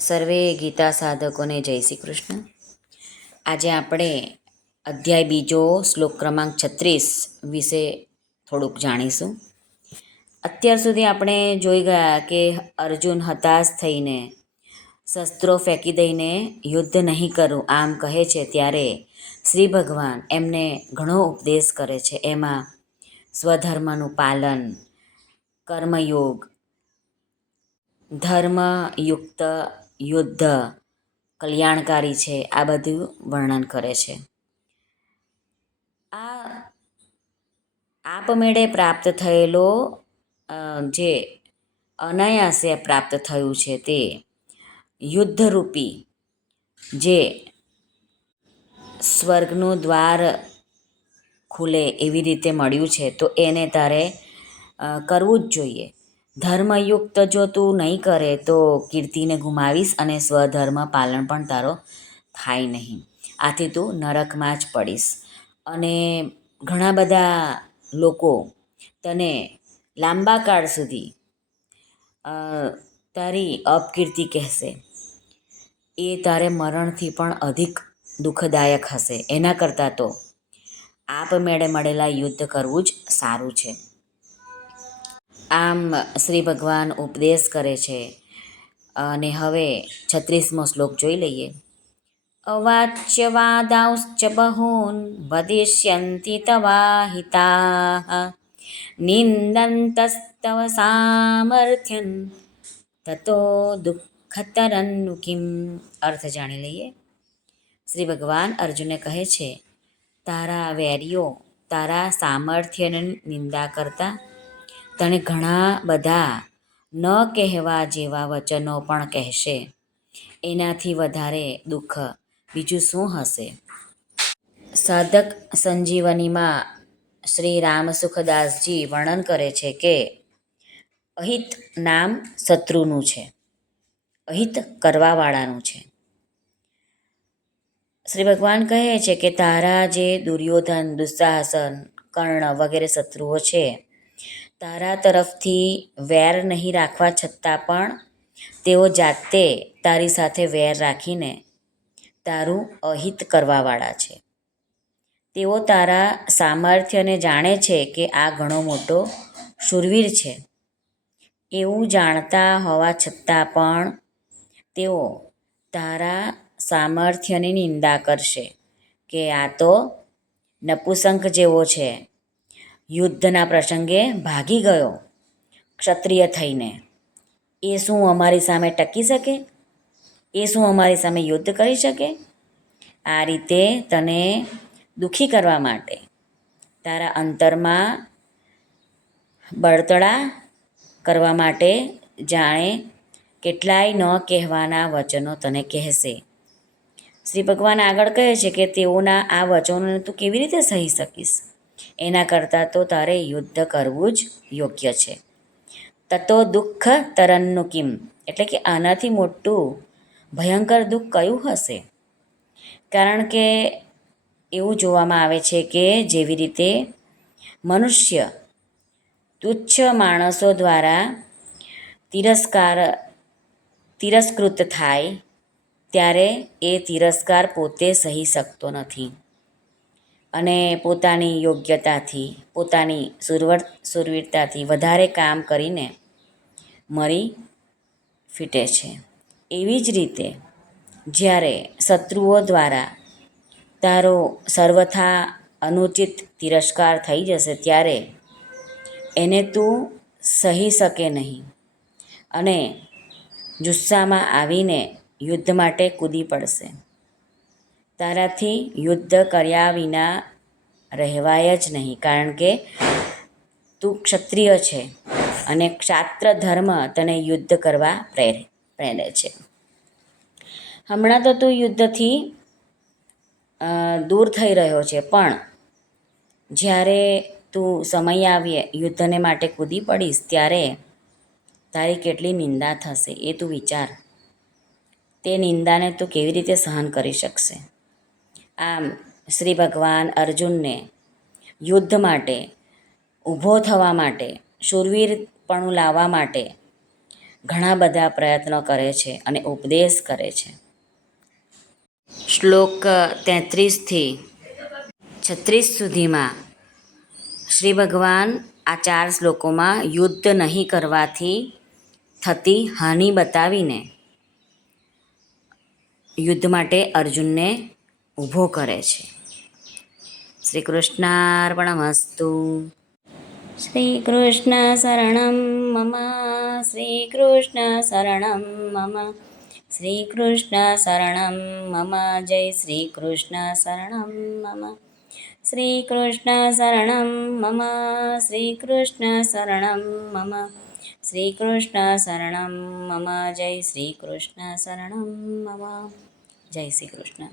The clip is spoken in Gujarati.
સર્વે ગીતા સાધકોને જય શ્રી કૃષ્ણ. આજે આપણે અધ્યાય બીજો શ્લોક ક્રમાંક 36 વિશે થોડુંક જાણીશું. અત્યાર સુધી આપણે જોઈ ગયા કે અર્જુન હતાશ થઈને શસ્ત્રો ફેંકી દઈને યુદ્ધ નહીં કરું આમ કહે છે, ત્યારે શ્રી ભગવાન એમને ઘણો ઉપદેશ કરે છે. એમાં સ્વધર્મનું પાલન, કર્મયોગ, ધર્મયુક્ત યુદ્ધ કલ્યાણકારી છે, આ બધું વર્ણન કરે છે. આ આપમેળે પ્રાપ્ત થયેલો જે અનાયાસે પ્રાપ્ત થયું છે તે યુદ્ધરૂપી જે સ્વર્ગનું દ્વાર ખુલે એવી રીતે મળ્યું છે, તો એને તારે કરવું જ જોઈએ. ધર્મયુક્ત જો તું નહીં કરે તો કીર્તિને ગુમાવીશ અને સ્વધર્મ પાલન પણ તારો થાય નહીં. આથી તું નરકમાં જ પડીશ અને ઘણા બધા લોકો તને લાંબા કાળ સુધી તારી અપકીર્તિ કહેશે. એ તારે મરણથી પણ અધિક દુઃખદાયક હશે. એના કરતાં તો આપમેળે મળેલા યુદ્ધ કરવું જ સારું છે. આમ શ્રી ભગવાન ઉપદેશ કરે છે. અને હવે 36મો શ્લોક જોઈ લઈએ. અવાચ્ય વાદાંશ્ચ બહૂન વદિષ્યન્તિ તવાહિતાઃ નિંદन्तસ્તવ સામર્થ્યં તતો દુઃખતરન્નુ કિમ. અર્થ જાણી લઈએ. શ્રી ભગવાન અર્જુનને કહે છે, તારા વેરીઓ તારા સામર્થ્યની નિંદા કરતા તને ઘણા બધા ન કહેવા જેવા વચનો પણ કહેશે. એનાથી વધારે દુઃખ બીજું શું હશે? સાધક સંજીવનીમાં શ્રી રામસુખદાસજી વર્ણન કરે છે કે અહિત નામ શત્રુનું છે, અહિત કરવાવાળાનું છે. શ્રી ભગવાન કહે છે કે તારા જે દુર્યોધન, દુઃશાસન, કર્ણ વગેરે શત્રુઓ છે, તારા તરફથી વેર નહીં રાખવા છતાં પણ તેઓ જાતે તારી સાથે વેર રાખીને તારું અહિત કરવાવાળા છે. તેઓ તારા સામર્થ્યને જાણે છે કે આ ઘણો મોટો શૂરવીર છે. એવું જાણતા હોવા છતાં પણ તેઓ તારા સામર્થ્યની નિંદા કરશે કે આ તો નપુસંક જેવો છે, યુદ્ધના પ્રસંગે ભાગી ગયો ક્ષત્રિય થઈને. એ શું અમારી સામે ટકી શકે? એ શું અમારી સામે યુદ્ધ કરી શકે? આ રીતે તને દુઃખી કરવા માટે, તારા અંતરમાં બળતરા કરવા માટે જાણે કેટલાય ન કહેવાના વચનો તને કહેશે. શ્રી ભગવાન આગળ કહે છે કે તેઓના આ વચનોને તું કેવી રીતે સહી શકીશ? એના કરતાં તો તારે યુદ્ધ કરવું જ યોગ્ય છે. તતો દુઃખ તરન્નુ કિમ, એટલે કે આનાથી મોટું ભયંકર દુઃખ કયું હશે? કારણ કે એવું જોવામાં આવે છે કે જેવી રીતે મનુષ્ય તુચ્છ માણસો દ્વારા તિરસ્કૃત થાય ત્યારે એ તિરસ્કાર પોતે સહી શકતો નથી અને પોતાની યોગ્યતાથી, પોતાની શૂરવીરતાથી વધારે કામ કરીને મરી ફીટે છે. એવી જ રીતે જ્યારે શત્રુઓ દ્વારા તારો સર્વથા અનુચિત તિરસ્કાર થઈ જશે ત્યારે એને તું સહી શકે નહીં અને જુસ્સામાં આવીને યુદ્ધ માટે કૂદી પડશે. તારાથી યુદ્ધ કર્યા વિના રહેવાય જ નહીં, કારણ કે તું ક્ષત્રિય છે અને ક્ષાત્ર ધર્મ તને યુદ્ધ કરવા પ્રેરે છે. હમણાં તો તું યુદ્ધથી દૂર થઈ રહ્યો છે, પણ જ્યારે તું સમય આવે યુદ્ધને માટે કૂદી પડીશ ત્યારે તારી કેટલી નિંદા થશે એ તું વિચાર. તે નિંદાને તું કેવી રીતે સહન કરી શકશે? આમ શ્રી ભગવાન અર્જુનને યુદ્ધ માટે, ઊભો થવા માટે, શૂરવીરપણું લાવવા માટે ઘણા બધા પ્રયત્નો કરે છે અને ઉપદેશ કરે છે. શ્લોક 33થી 36 સુધીમાં શ્રી ભગવાન આ 4 શ્લોકોમાં યુદ્ધ નહીં કરવાથી થતી હાનિ બતાવીને યુદ્ધ માટે અર્જુનને ઊભો કરે છે. શ્રી કૃષ્ણાર્પણમસ્તુ. શ્રી કૃષ્ણ શરણમ મમ. શ્રી કૃષ્ણ શરણમ મમ. શ્રી કૃષ્ણ શરણમ મમ. જય શ્રી કૃષ્ણ શરણમ મમ. શ્રી કૃષ્ણ શરણમ મમ. શ્રી કૃષ્ણ શરણમ મમ. શ્રી કૃષ્ણ શરણમ મમ. જય શ્રી કૃષ્ણ શરણમ મમ. જય શ્રી કૃષ્ણ.